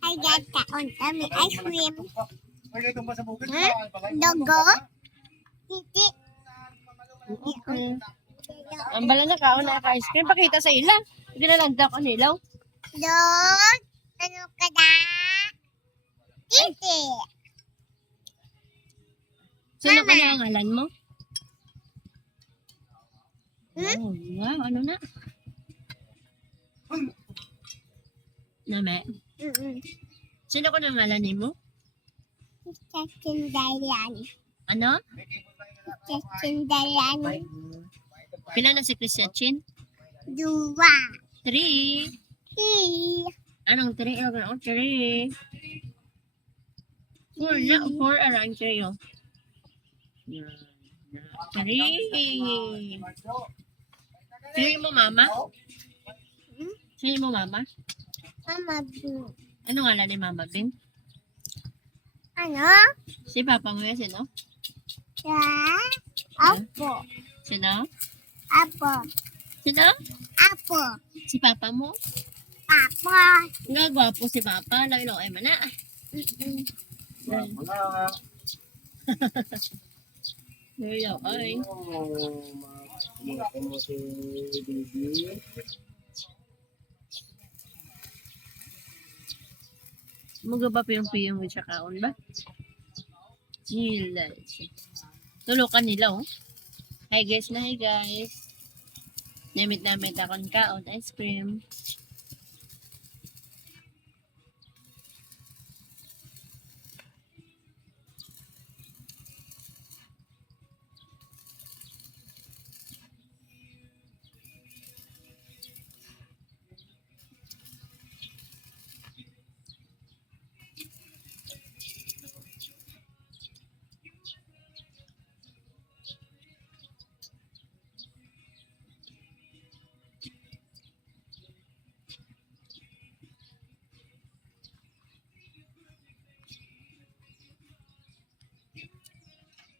I got that on tummy ice cream. Dogo? Titi. Okay. Ang bala na kaon na ka-ice cream. Pakita sa ila. Hindi na lang daw kanilaw. Dog? Ano ka da? Titi. Sino ka na ang ngalan mo? Hmm? Oh, wow, ano na? Name? Sino ka na ang ngalan mo? Chindalan. Ano? Chindalan. Pila na si Christian? 2. 3. Anong 3? Oh, 3. 4 na. 4 arang 3 oh. 3. Sino mo mama? Sino mo mama? Mama Bing. Ano ngalan ni Mama Bing? Ano? Si Papa mo yan, sino? Apo. Sino? Apo. Sino? Apo. Si Papa mo? Papa. Nga, gwapo si Papa. Lalo ay mana. Lalo ay. Mga ba piyong-piyong mo siya kaon ba? Nila. Tulukan nila oh. Hi guys na hi guys. Namit-namit akong kaon ice cream.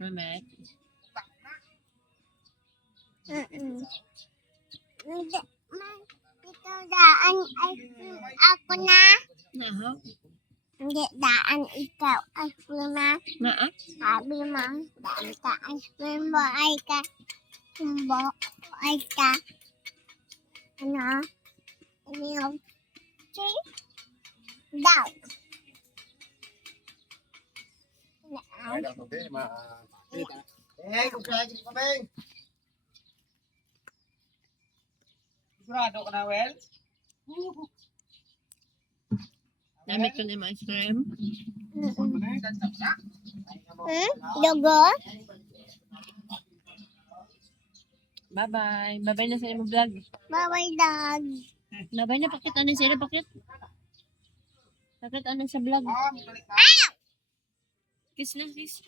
Mamat. Ito daan ice cream ako na. Naho? Hindi daan ikaw ice cream na. Naa? Sabi mo, daan ka ice cream mo ay ka. Sumbo ay ka. Ano? Ano yung daw. Sigurado ka na, Well? Namit ko na yung ice cream. Logo? Bye-bye. Bye-bye na sa mo vlog. Bye-bye, dog. Bye-bye na. Pakit ano sila? Pakit. Pakit ano sa vlog. Kiss na, kiss.